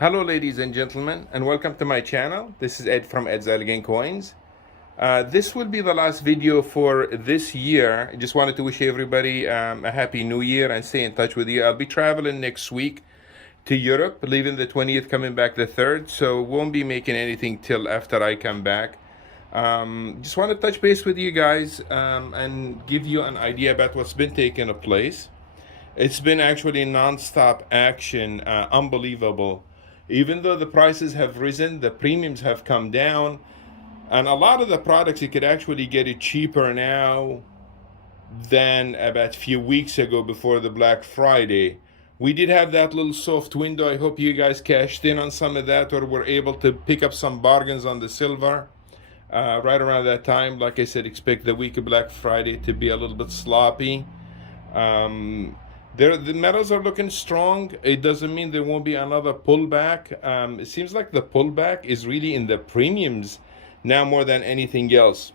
Hello ladies and gentlemen, and welcome to my channel. This is Ed from Ed's Elegant Coins. This will be the last video for this year. I just wanted to wish everybody a happy new year and stay in touch with you. I'll be traveling next week to Europe, leaving the 20th, coming back the 3rd, so won't be making anything till after I come back. Just want to touch base with you guys and give you an idea about what's been taking place. It's been actually non-stop action, unbelievable. Even though the prices have risen, the premiums have come down, and a lot of the products you could actually get it cheaper now than about a few weeks ago before the Black Friday. We did have that little soft window. I hope you guys cashed in on some of that or were able to pick up some bargains on the silver right around that time. Like I said, expect the week of Black Friday to be a little bit sloppy. The metals are looking strong. It doesn't mean there won't be another pullback. It seems like the pullback is really in the premiums now more than anything else.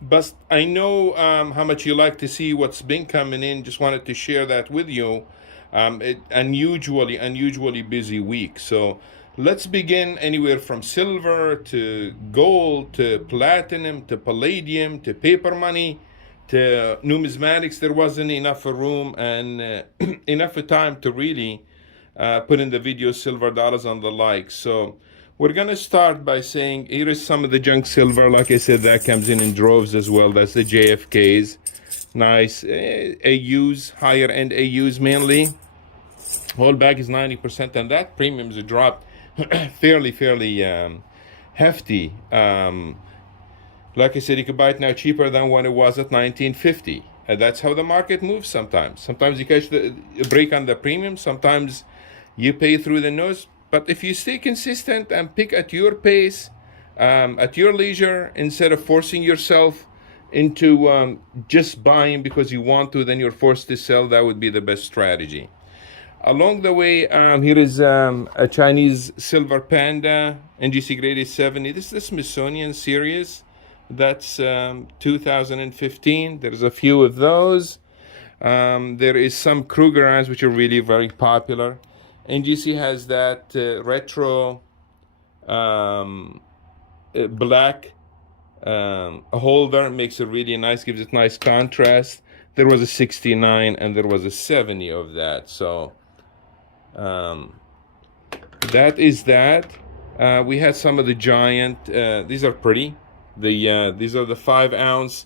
But I know how much you like to see what's been coming in. Just wanted to share that with you. Unusually busy week. So let's begin anywhere from silver to gold to platinum to palladium to paper money to numismatics. There wasn't enough room and enough time to really put in the video silver dollars and the like. So we're gonna start by saying here is some of the junk silver. Like I said, that comes in droves as well. That's the JFKs. Nice AUs, higher end AUs mainly. Whole bag is 90%, and that premiums dropped fairly hefty. Like I said, you could buy it now cheaper than when it was at 1950. And that's how the market moves sometimes. Sometimes you catch the break on the premium. Sometimes you pay through the nose. But if you stay consistent and pick at your pace, at your leisure, instead of forcing yourself into just buying because you want to, then you're forced to sell, that would be the best strategy. Along the way, here is a Chinese silver panda, NGC grade is 70. This is the Smithsonian series. That's 2015. There's a few of those. There is some Krugerrands, which are really very popular. NGC has that retro black holder. Makes it really nice, gives it nice contrast. There was a 69 and there was a 70 of that. So that is that. We had some of the giant. These are pretty. These are the 5-ounce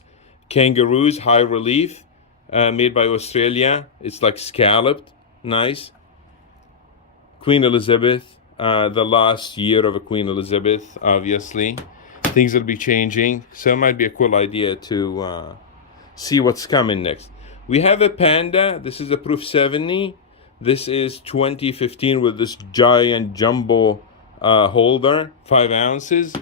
kangaroos, high relief, made by Australia. It's like scalloped, nice. Queen Elizabeth, the last year of a Queen Elizabeth, obviously. Things will be changing, so it might be a cool idea to see what's coming next. We have a panda. This is a proof 70. This is 2015 with this giant jumbo holder, 5 ounces.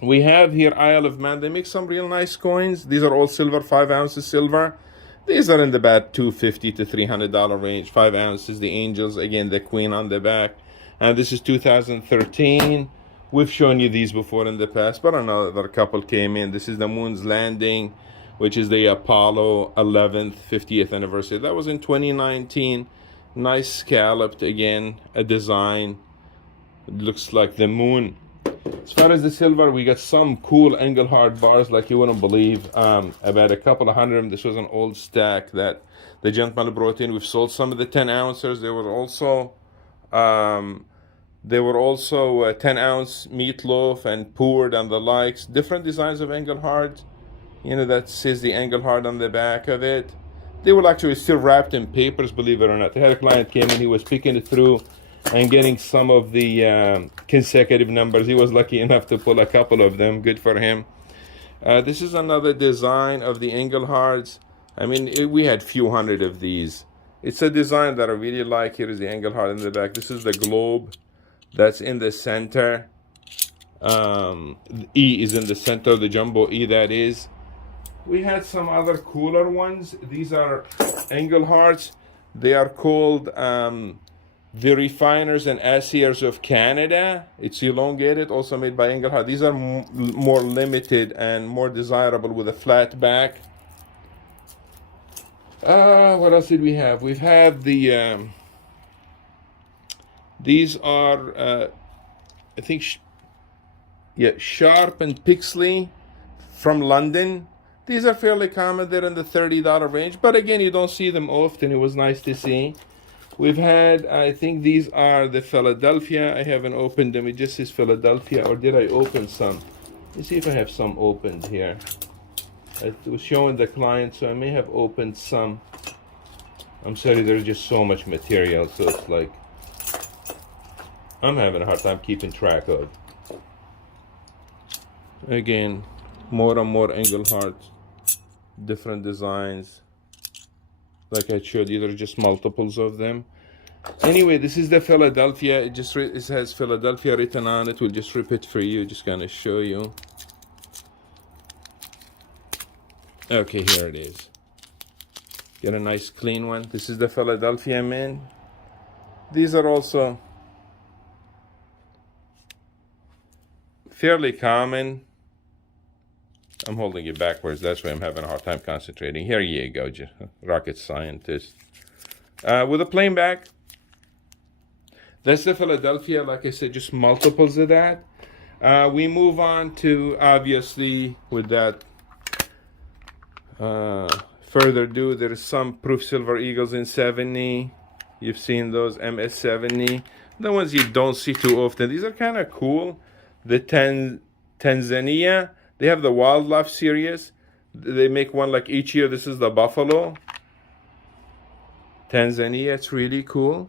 We have here Isle of Man. They make some real nice coins. These are all silver, 5 ounces silver. These are in the about $250 to $300 range. 5 ounces. The angels, again, the queen on the back. And this is 2013. We've shown you these before in the past, but another couple came in. This is the moon's landing, which is the Apollo 11th 50th anniversary. That was in 2019. Nice scalloped, again, a design. It looks like the moon. As far as the silver, we got some cool Engelhard bars like you wouldn't believe. About a couple of hundred of them. This was an old stack that the gentleman brought in. We've sold some of the 10 ounces. There were also 10-ounce meatloaf and poured and the likes. Different designs of Engelhard. You know, that says the Engelhard on the back of it. They were actually still wrapped in papers, believe it or not. I had a client came in, he was picking it through and getting some of the consecutive numbers. He was lucky enough to pull a couple of them. Good for him. This is another design of the Engelhards. I mean, we had few hundred of these. It's a design that I really like. Here is the Engelhard in the back. This is the globe that's in the center. E is in the center, the jumbo E that is. We had some other cooler ones. These are Engelhards. They are called the Refiners and Aciers of Canada. It's elongated, also made by Engelhard. These are more limited and more desirable with a flat back. What else did we have? We've had the These are, I think, Sharp and Pixley from London. These are fairly common. They're in the $30 range. But again, you don't see them often. It was nice to see. We've had, I think these are the Philadelphia. I haven't opened them. It just says Philadelphia. Or did I open some? Let's see if I have some opened here. I was showing the client, so I may have opened some. I'm sorry, there's just so much material. So it's like, I'm having a hard time keeping track of. Again, more and more Engelhart. Different designs. Like I showed you, there's just multiples of them. Anyway, this is the Philadelphia. It just it has Philadelphia written on it. We'll just rip it for you, just kind of show you. Okay, here it is. Get a nice clean one. This is the Philadelphia, man. These are also fairly common. I'm holding it backwards. That's why I'm having a hard time concentrating. Here you go, rocket scientist. With a plain back. That's the Philadelphia. Like I said, just multiples of that. We move on to, obviously, with that further ado, there's some Proof Silver Eagles in 70. You've seen those, MS-70. The ones you don't see too often. These are kind of cool. The Tanzania. They have the Wildlife series. They make one like each year. This is the buffalo. Tanzania, it's really cool.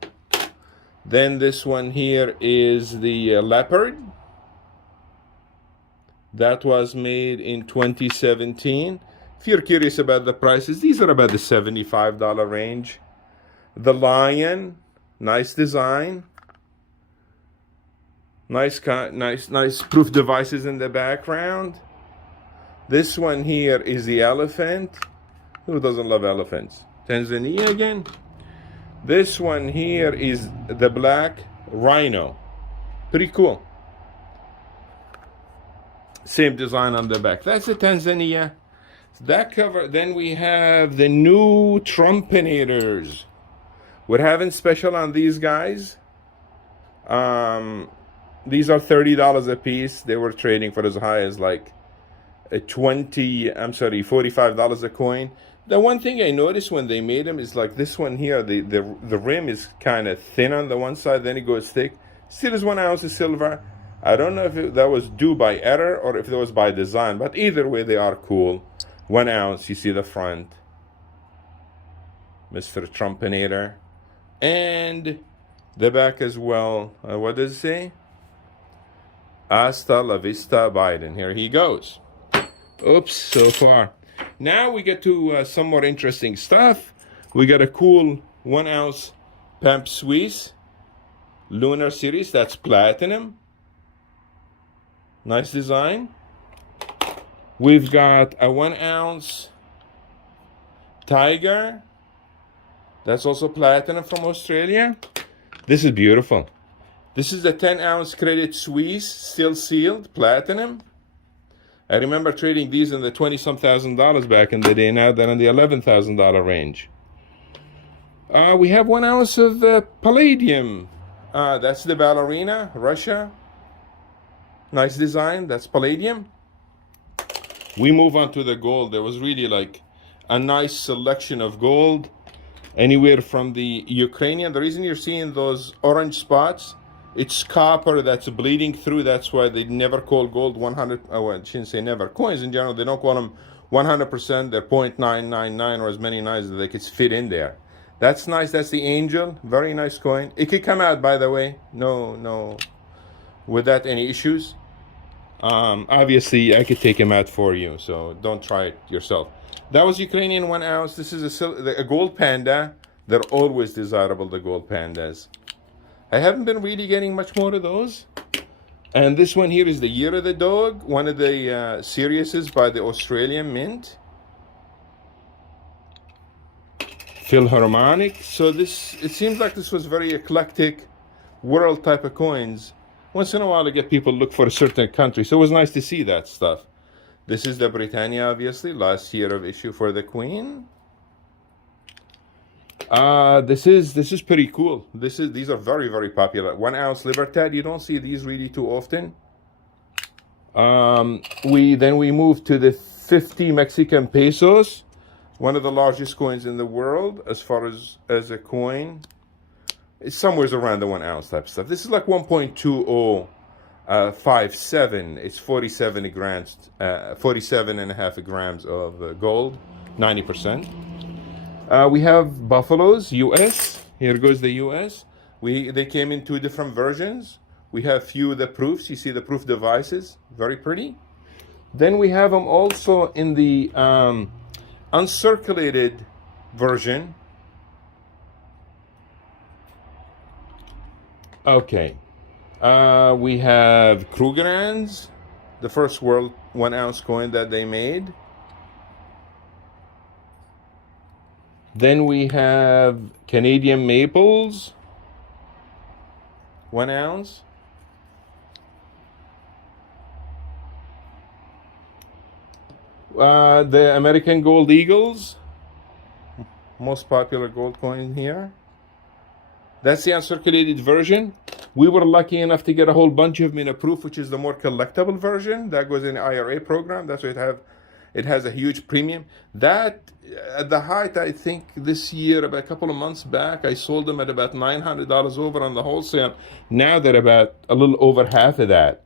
Then this one here is the leopard. That was made in 2017. If you're curious about the prices, these are about the $75 range. The lion, nice design. Nice proof devices in the background. This one here is the elephant. Who doesn't love elephants? Tanzania again. This one here is the black rhino. Pretty cool. Same design on the back. That's the Tanzania. That cover. Then we have the new Trumpinators. We're having special on these guys. These are $30 a piece. They were trading for as high as like $45 a coin. The one thing I noticed when they made them is like this one here, the rim is kind of thin on the one side, then it goes thick. Still is 1 ounce of silver. I don't know if that was due by error or if it was by design, but either way they are cool. 1 ounce, you see the front. Mr. Trumpinator. And the back as well. What does it say? Hasta la vista, Biden. Here he goes. Oops, so far. Now we get to some more interesting stuff. We got a cool 1 ounce Pamp Suisse Lunar Series. That's platinum. Nice design. We've got a 1 ounce Tiger. That's also platinum from Australia. This is beautiful. This is the 10 ounce Credit Suisse, still sealed, platinum. I remember trading these in the $20-some thousand back in the day. Now they're in the $11,000 range. We have 1 ounce of palladium. That's the Ballerina, Russia. Nice design. That's palladium. We move on to the gold. There was really like a nice selection of gold. Anywhere from the Ukrainian. The reason you're seeing those orange spots, it's copper that's bleeding through. That's why they never call gold 100. Oh, I shouldn't say never. Coins in general, they don't call them 100%. They're 0.999 or as many nines as they could fit in there. That's nice. That's the Angel. Very nice coin. It could come out, by the way. No, without any issues. Obviously, I could take him out for you, so don't try it yourself. That was Ukrainian 1 ounce. This is a gold panda. They're always desirable, the gold pandas. I haven't been really getting much more of those. And this one here is the Year of the Dog, one of the series by the Australian Mint. Philharmonic. So this, it seems like this was very eclectic world type of coins. Once in a while I get people look for a certain country. So it was nice to see that stuff. This is the Britannia, obviously, last year of issue for the Queen. This is pretty cool. These are very, very popular. 1 ounce Libertad. You don't see these really too often. We moved to the 50 Mexican pesos, one of the largest coins in the world as far as a coin. It's somewhere around the 1 ounce type of stuff. This is like 1.2057. It's 47 grams, 47 and a half grams of gold, 90%. We have buffaloes, US. Here goes the US. They came in two different versions. We have few of the proofs. You see the proof devices, very pretty. Then we have them also in the uncirculated version. Okay. We have Krugerrands, the first world 1 ounce coin that they made. Then we have Canadian Maples, 1 ounce. The American Gold Eagles, most popular gold coin here. That's the uncirculated version. We were lucky enough to get a whole bunch of them in a proof, which is the more collectible version. That goes in the IRA program. That's why it has a huge premium. That, at the height, I think this year, about a couple of months back, I sold them at about $900 over on the wholesale. Now they're about a little over half of that.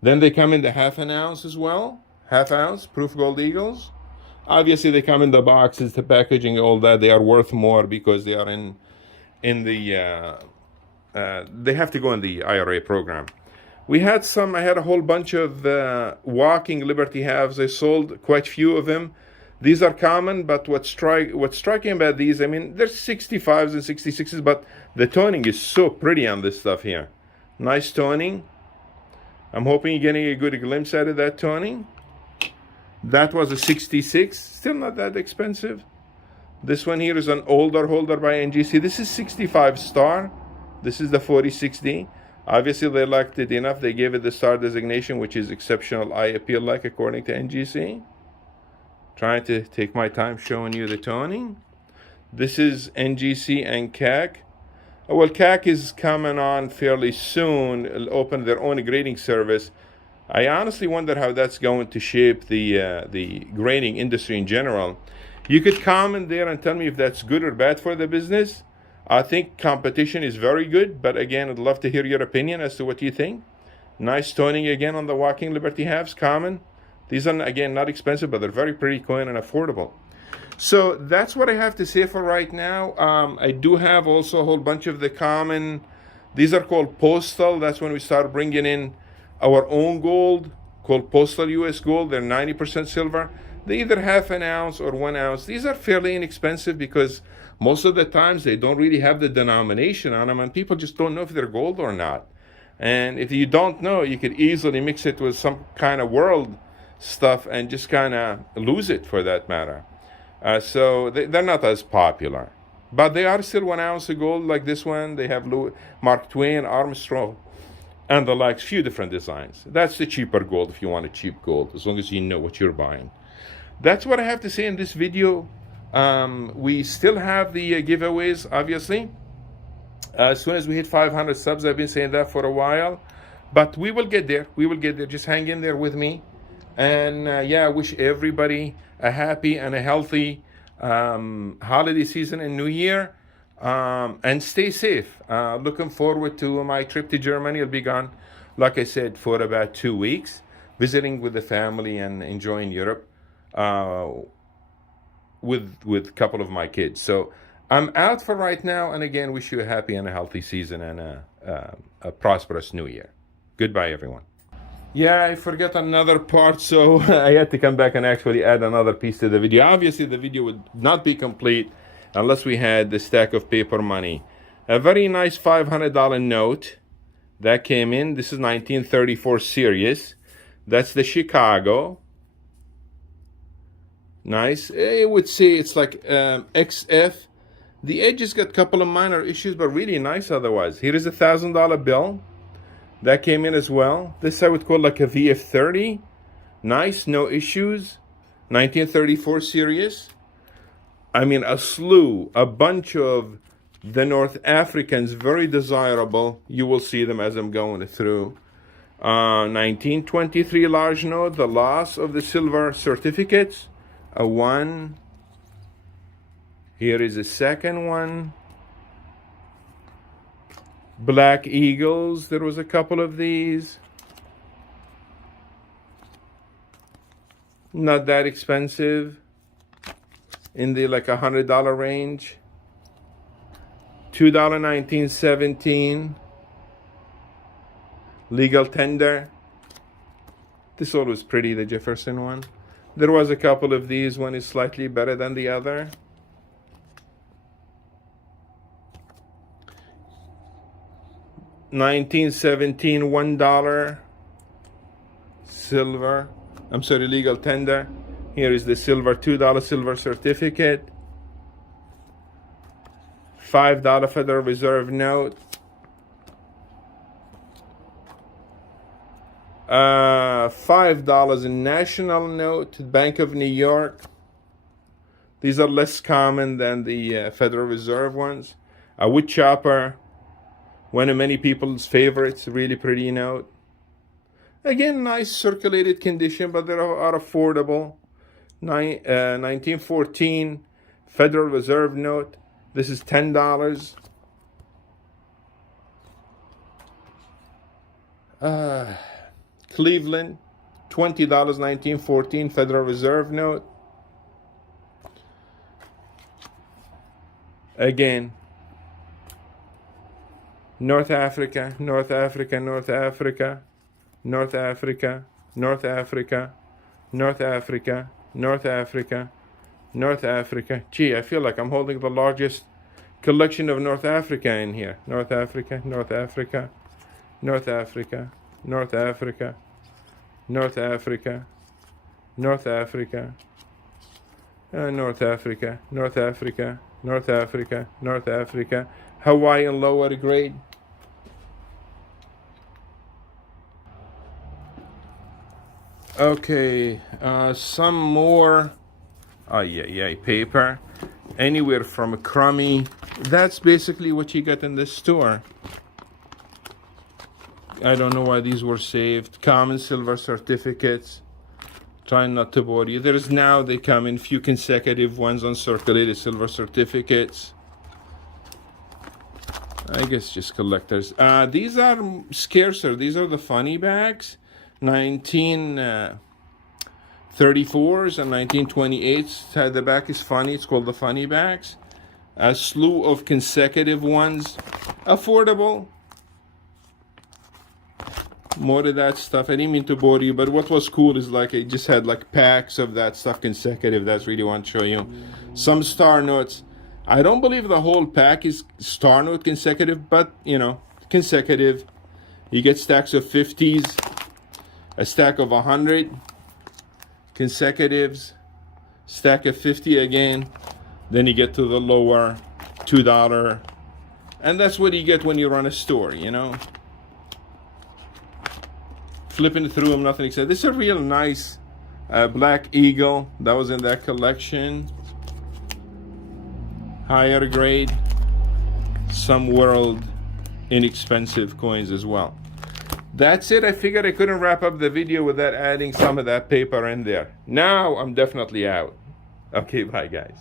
Then they come in the 1/2 ounce as well. 1/2 ounce proof gold eagles. Obviously, they come in the boxes, the packaging, all that. They are worth more because they are in the they have to go in the IRA program. I had a whole bunch of walking Liberty halves. I sold quite few of them. These are common, but what's striking about these, I mean, there's 65s and 66s, but the toning is so pretty on this stuff here. Nice toning. I'm hoping you're getting a good glimpse out of that toning. That was a 66, still not that expensive. This one here is an older holder by NGC. This is 65 star. This is the 46D. Obviously, they liked it enough. They gave it the star designation, which is exceptional eye appeal like, according to NGC. Trying to take my time showing you the toning. This is NGC and CAC. Well, CAC is coming on fairly soon. It'll open their own grading service. I honestly wonder how that's going to shape the grading industry in general. You could comment there and tell me if that's good or bad for the business. I think competition is very good, but again, I'd love to hear your opinion as to what you think. Nice toning again on the Walking Liberty halves, common. These are, again, not expensive, but they're very pretty coin and affordable. So that's what I have to say for right now. I do have also a whole bunch of the common. These are called postal. That's when we start bringing in our own gold, called postal US gold. They're 90% silver. They're either 1/2 ounce or 1 ounce. These are fairly inexpensive because most of the times they don't really have the denomination on them, and people just don't know if they're gold or not. And if you don't know, you could easily mix it with some kind of world stuff and just kind of lose it, for that matter. So they're not as popular, but they are still 1 ounce of gold like this one. They have Mark Twain, Armstrong, and the likes, few different designs. That's the cheaper gold if you want a cheap gold, as long as you know what you're buying. That's what I have to say in this video. We still have the giveaways, obviously. As soon as we hit 500 subs, I've been saying that for a while, but we will get there. We will get there. Just hang in there with me. And yeah, I wish everybody a happy and a healthy holiday season and New Year. And stay safe. Looking forward to my trip to Germany. I'll be gone, like I said, for about 2 weeks, visiting with the family and enjoying Europe with a couple of my kids. So I'm out for right now, and again, wish you a happy and a healthy season and a prosperous New Year. Goodbye, everyone. Yeah, I forgot another part, so I had to come back and actually add another piece to the video. Obviously, the video would not be complete unless we had the stack of paper money. A very nice $500 note that came in. This is 1934 series. That's the Chicago. Nice. I would say it's like XF. The edges got a couple of minor issues, but really nice otherwise. Here is a $1,000 bill. That came in as well. This I would call like a VF30. Nice, no issues. 1934 series. I mean, a slew, a bunch of the North Africans, very desirable. You will see them as I'm going through. 1923 large note, the loss of the silver certificates, a 1. Here is a second one. Black Eagles, there was a couple of these. Not that expensive, in the like $100 range. $2 1917 legal tender. This one was pretty, the Jefferson one. There was a couple of these. One is slightly better than the other. $1917 $1 silver. I'm sorry, legal tender. Here is the silver $2 silver certificate. $5 Federal Reserve note. $5 in national note, Bank of New York. These are less common than the Federal Reserve ones. A wood chopper, one of many people's favorites, really pretty note. Again, nice circulated condition, but they are affordable. 1914 Federal Reserve note. This is $10. Cleveland, $20 1914 Federal Reserve note. Again, North Africa, North Africa, North Africa, North Africa, North Africa, North Africa, North Africa, North Africa. Gee, I feel like I'm holding the largest collection of North Africa in here. North Africa, North Africa, North Africa, North Africa, North Africa, North Africa, North Africa, North Africa, North Africa, North Africa, Hawaiian lower grade. Okay, some more paper, anywhere from a crummy. That's basically what you get in this store. I don't know why these were saved. Common silver certificates. Trying not to bore you. There's now, they come in few consecutive ones on circulated silver certificates. I guess just collectors. These are scarcer. These are the funny bags. 1934s and 1928s. The back is funny. It's called the funny bags. A slew of consecutive ones. Affordable. More of that stuff. I didn't mean to bore you, but what was cool is like I just had like packs of that stuff consecutive. That's really what I want to show you. Some star notes. I don't believe the whole pack is star note consecutive, but you know, consecutive. You get stacks of 50s, a stack of 100 consecutives, stack of 50 again. Then you get to the lower $2, and that's what you get when you run a store, you know. Flipping through them, nothing except this is a real nice Black Eagle that was in that collection. Higher grade, some world inexpensive coins as well. That's it. I figured I couldn't wrap up the video without adding some of that paper in there. Now I'm definitely out. Okay, bye guys.